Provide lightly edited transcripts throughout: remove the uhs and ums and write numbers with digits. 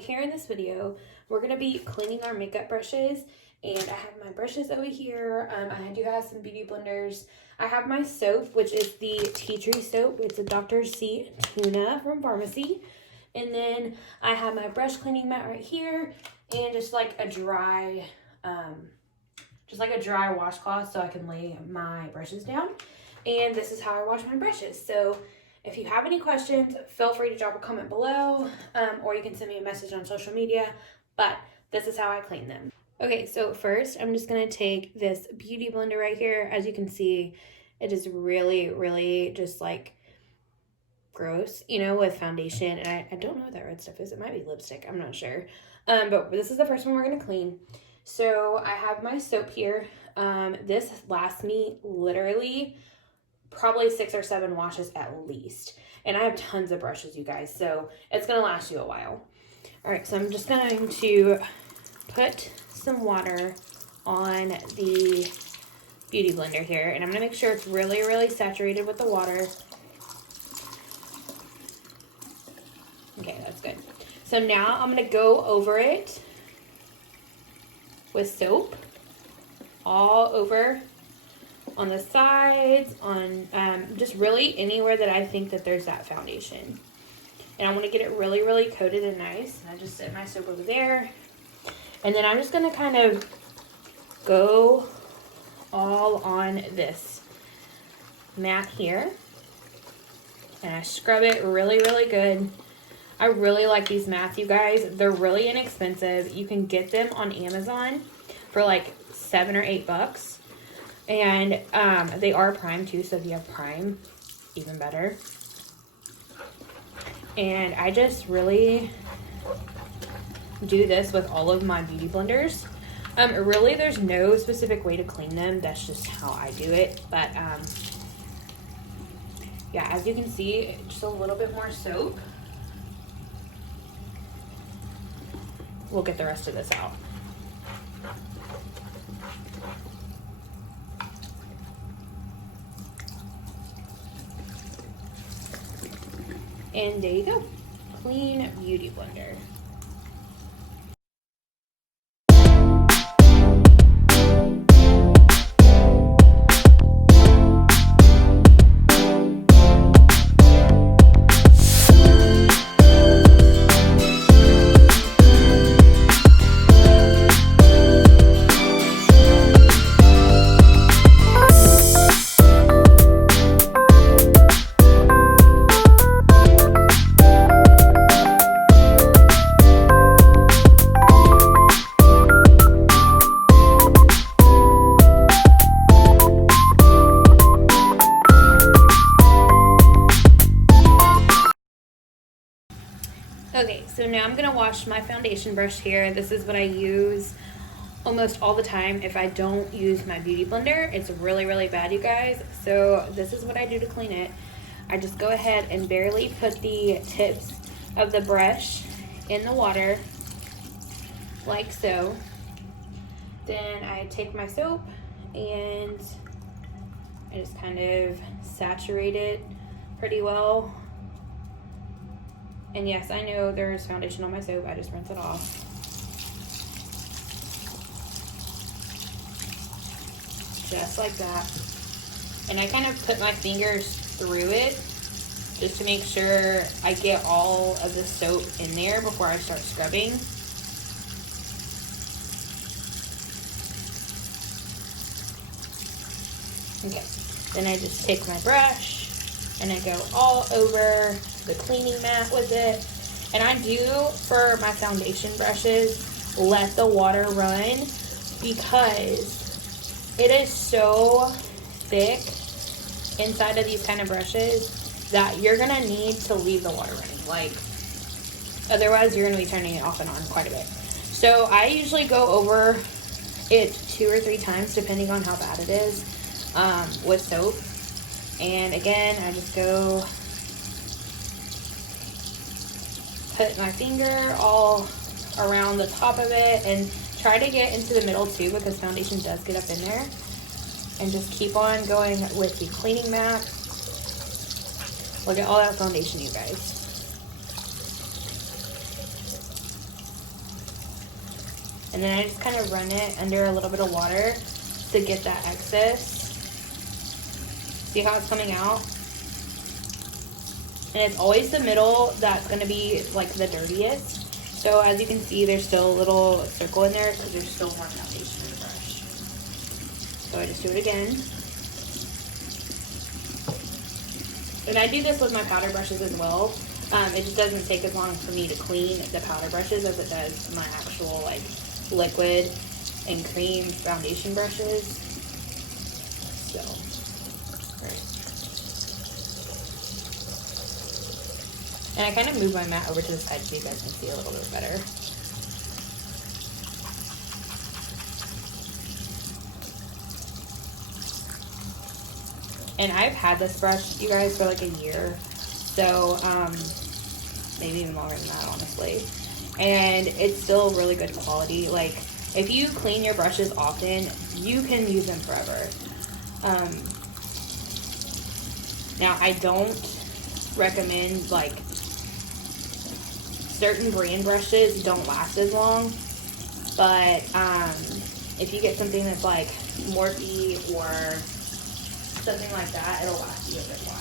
here in this video, we're going to be cleaning our makeup brushes, and I have my brushes over here. I do have some beauty blenders. I have my soap, which is the tea tree soap. It's a Dr. C.Tuna from Farmasi. And then I have my brush cleaning mat right here, and just like a dry washcloth so I can lay my brushes down. And this is how I wash my brushes. So if you have any questions, feel free to drop a comment below, or you can send me a message on social media, but this is how I clean them. Okay, so first I'm just gonna take this beauty blender right here. As you can see, it is really just like gross, you know, with foundation. And I don't know what that red stuff is. It might be lipstick, I'm not sure. But this is the first one we're gonna clean. So I have my soap here. This lasts me literally probably 6 or 7 washes at least. And I have tons of brushes, you guys, so it's gonna last you a while. All right, so I'm just going to put some water on the beauty blender here, and I'm gonna make sure it's really saturated with the water. Okay, that's good. So now I'm gonna go over it with soap all over on the sides, on just really anywhere that I think that there's that foundation. And I want to get it really coated and nice. And I just set my soap over there. And then I'm just going to kind of go all on this mat here. And I scrub it really good. I really like these mats, you guys. They're really inexpensive. You can get them on Amazon for like $7 or $8. And they are Prime too, so if you have Prime, even better. And I just really do this with all of my beauty blenders. Really, there's no specific way to clean them. That's just how I do it. But yeah, as you can see, just a little bit more soap. We'll get the rest of this out. And there you go, clean beauty blender. Okay, so now I'm gonna wash my foundation brush here. This is what I use almost all the time if I don't use my beauty blender. It's really bad, you guys. So this is what I do to clean it. I just go ahead and barely put the tips of the brush in the water, like so. Then I take my soap and I just kind of saturate it pretty well. And yes, I know there's foundation on my soap. I just rinse it off. Just like that. And I kind of put my fingers through it just to make sure I get all of the soap in there before I start scrubbing. Okay, then I just take my brush and I go all over the cleaning mat with it. And I do, for my foundation brushes, let the water run because it is so thick inside of these kind of brushes that you're gonna need to leave the water running. Like, otherwise you're gonna be turning it off and on quite a bit. So I usually go over it 2 or 3 times depending on how bad it is with soap. And again, I just go put my finger all around the top of it and try to get into the middle too, because foundation does get up in there. And just keep on going with the cleaning mat. Look at all that foundation, you guys. And then I just kind of run it under a little bit of water to get that excess. See how it's coming out? And it's always the middle that's going to be like the dirtiest. So as you can see, there's still a little circle in there because there's still more foundation in the brush. So I just do it again. And I do this with my powder brushes as well. It just doesn't take as long for me to clean the powder brushes as it does my actual like liquid and cream foundation brushes. So, right. And I kind of move my mat over to the side so you guys can see a little bit better. And I've had this brush, you guys, for like a year. So, maybe even longer than that, honestly. And it's still really good quality. Like, if you clean your brushes often, you can use them forever. Now, I don't recommend, like, certain brand brushes don't last as long. But, if you get something that's, like, Morphe or something like that, it'll last you a good while.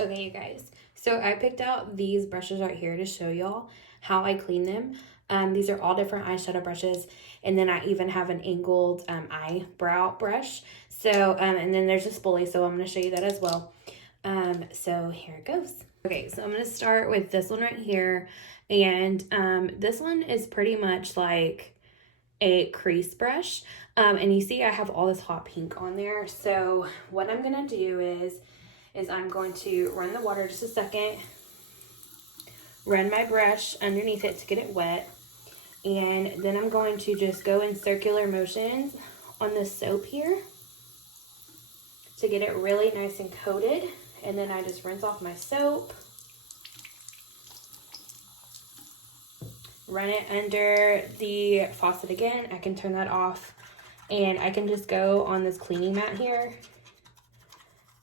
Okay, you guys, so I picked out these brushes right here to show y'all how I clean them. These are all different eyeshadow brushes, and then I even have an angled eyebrow brush. So, and then there's a spoolie, so I'm going to show you that as well. So here it goes. Okay, so I'm going to start with this one right here, and this one is pretty much like a crease brush, and you see I have all this hot pink on there. So what I'm going to do is I'm going to run the water just a second, run my brush underneath it to get it wet, and then I'm going to just go in circular motions on the soap here to get it really nice and coated, and then I just rinse off my soap, run it under the faucet again. I can turn that off, and I can just go on this cleaning mat here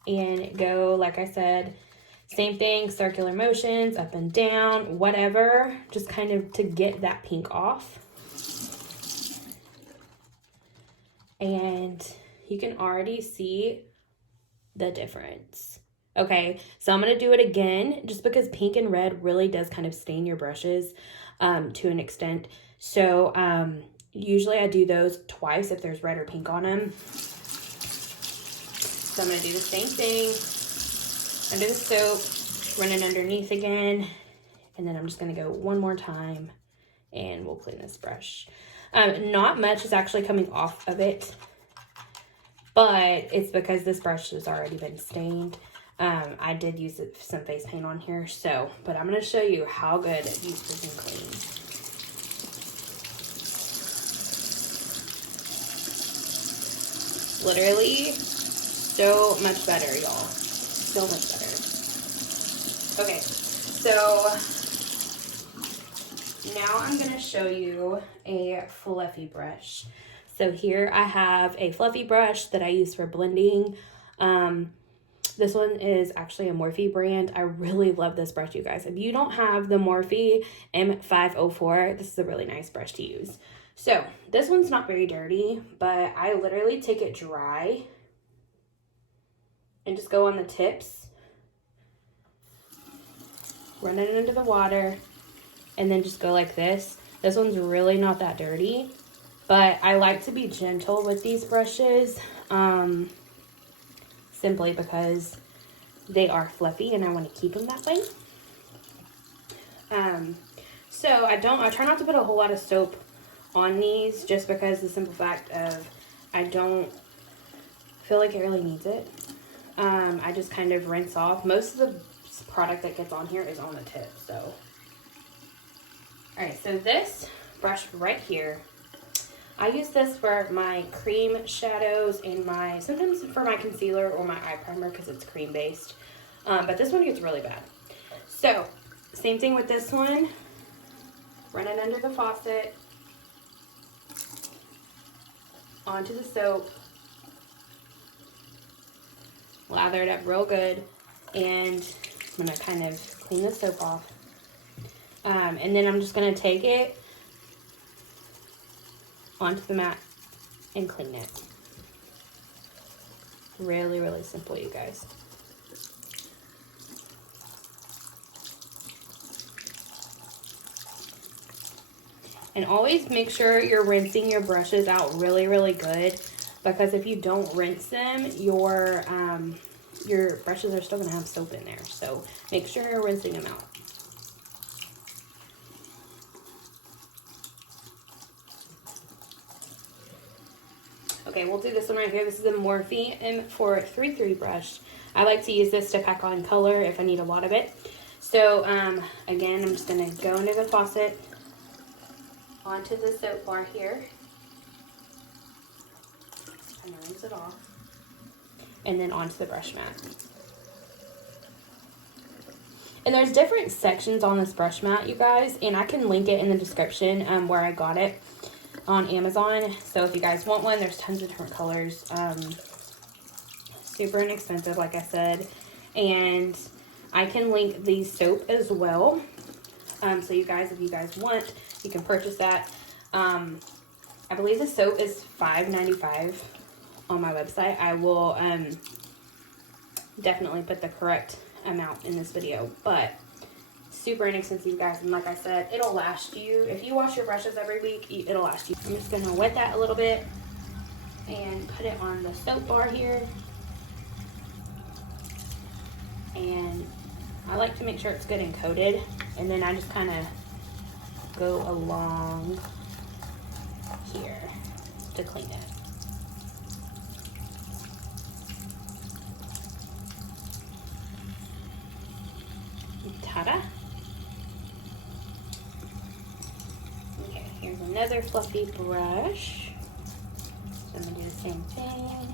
and go, like I said, same thing, circular motions, up and down, whatever, just kind of to get that pink off. And you can already see the difference. Okay, so I'm going to do it again, just because pink and red really does kind of stain your brushes to an extent. So usually I do those twice if there's red or pink on them. So I'm going to do the same thing under the soap, run it underneath again, and then I'm just going to go one more time, and we'll clean this brush. Not much is actually coming off of it, but it's because this brush has already been stained. I did use some face paint on here, so, but I'm going to show you how good these can clean. literally so much better, y'all. So much better. Okay, so now I'm going to show you a fluffy brush. So here I have a fluffy brush that I use for blending. This one is actually a Morphe brand. I really love this brush, you guys. If you don't have the Morphe M504, this is a really nice brush to use. So this one's not very dirty, but I literally take it dry and just go on the tips, run it into the water, and then just go like this. This one's really not that dirty, but I like to be gentle with these brushes, simply because they are fluffy and I want to keep them that way. So I try not to put a whole lot of soap on these, just because the simple fact of I don't feel like it really needs it. I just kind of rinse off. Most of the product that gets on here is on the tip, so. Alright, so this brush right here, I use this for my cream shadows and sometimes for my concealer or my eye primer because it's cream based. But this one gets really bad. So, same thing with this one. Run it under the faucet, onto the soap, lather it up real good, and I'm going to kind of clean the soap off. And then I'm just going to take it onto the mat and clean it. Really, really simple, you guys. And always make sure you're rinsing your brushes out really, really good, because if you don't rinse them, your brushes are still going to have soap in there. So make sure you're rinsing them out. Okay, we'll do this one right here. This is a Morphe M433 brush. I like to use this to pack on color if I need a lot of it. So, again, I'm just going to go into the faucet, onto the soap bar here, kind of rinse it off, and then onto the brush mat. And there's different sections on this brush mat, you guys, and I can link it in the description where I got it on Amazon. So if you guys want one, there's tons of different colors. Super inexpensive, like I said, and I can link the soap as well. So you guys, if you guys want, you can purchase that. I believe the soap is $5.95 on my website. I will definitely put the correct amount in this video, but super inexpensive, guys, and like I said, it'll last you. If you wash your brushes every week, it'll last you. I'm just gonna wet that a little bit and put it on the soap bar here, and I like to make sure it's good and coated, and then I just kind of go along here to clean it. Ta-da! Okay, here's another fluffy brush. So I'm gonna do the same thing.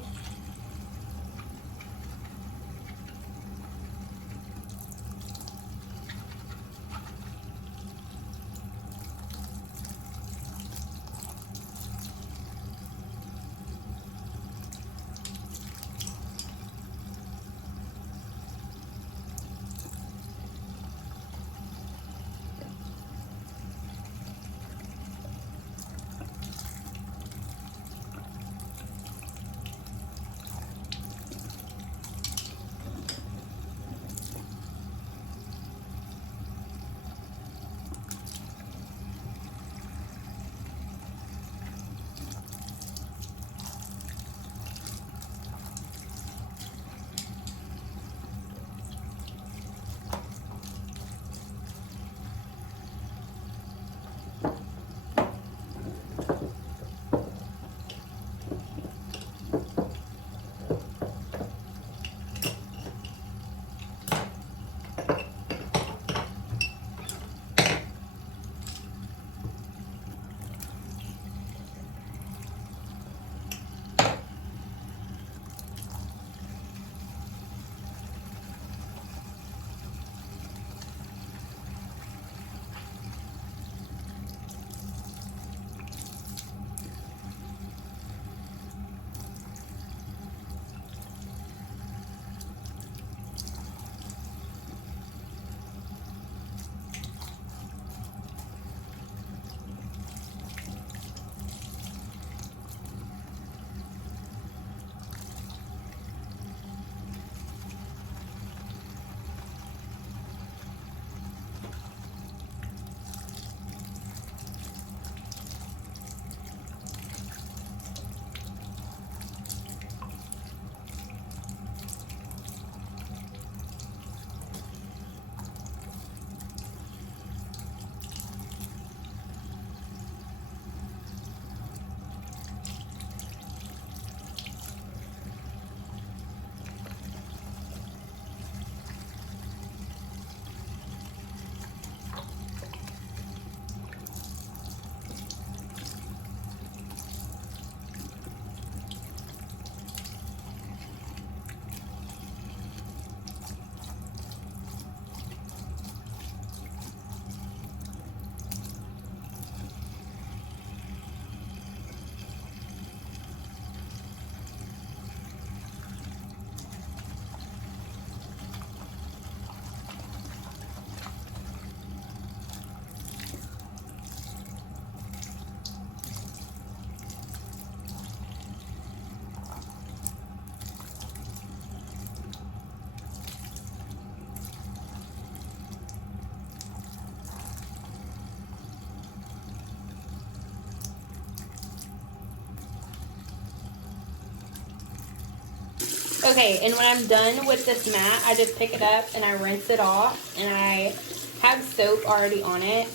Okay, and when I'm done with this mat, I just pick it up and I rinse it off, and I have soap already on it,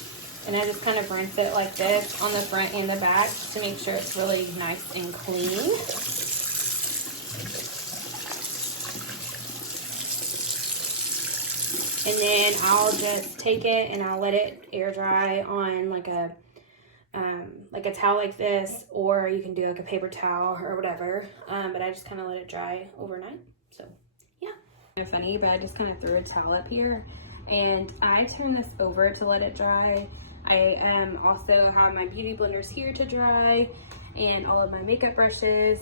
and I just kind of rinse it like this on the front and the back to make sure it's really nice and clean. And then I'll just take it and I'll let it air dry on like a towel like this, or you can do like a paper towel or whatever. But I just kind of let it dry overnight. So yeah. Kind of funny, but I just kind of threw a towel up here and I turn this over to let it dry. I also have my beauty blenders here to dry and all of my makeup brushes.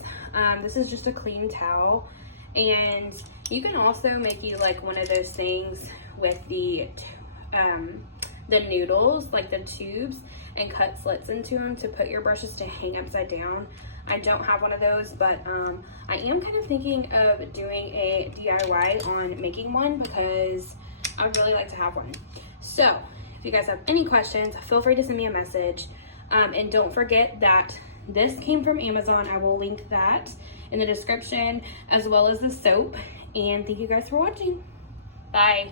This is just a clean towel, and you can also make you like one of those things with the noodles, like the tubes, and cut slits into them to put your brushes to hang upside down. I don't have one of those, but I am kind of thinking of doing a DIY on making one because I would really like to have one. So if you guys have any questions, feel free to send me a message. And don't forget that this came from Amazon. I will link that in the description, as well as the soap. And thank you guys for watching. Bye.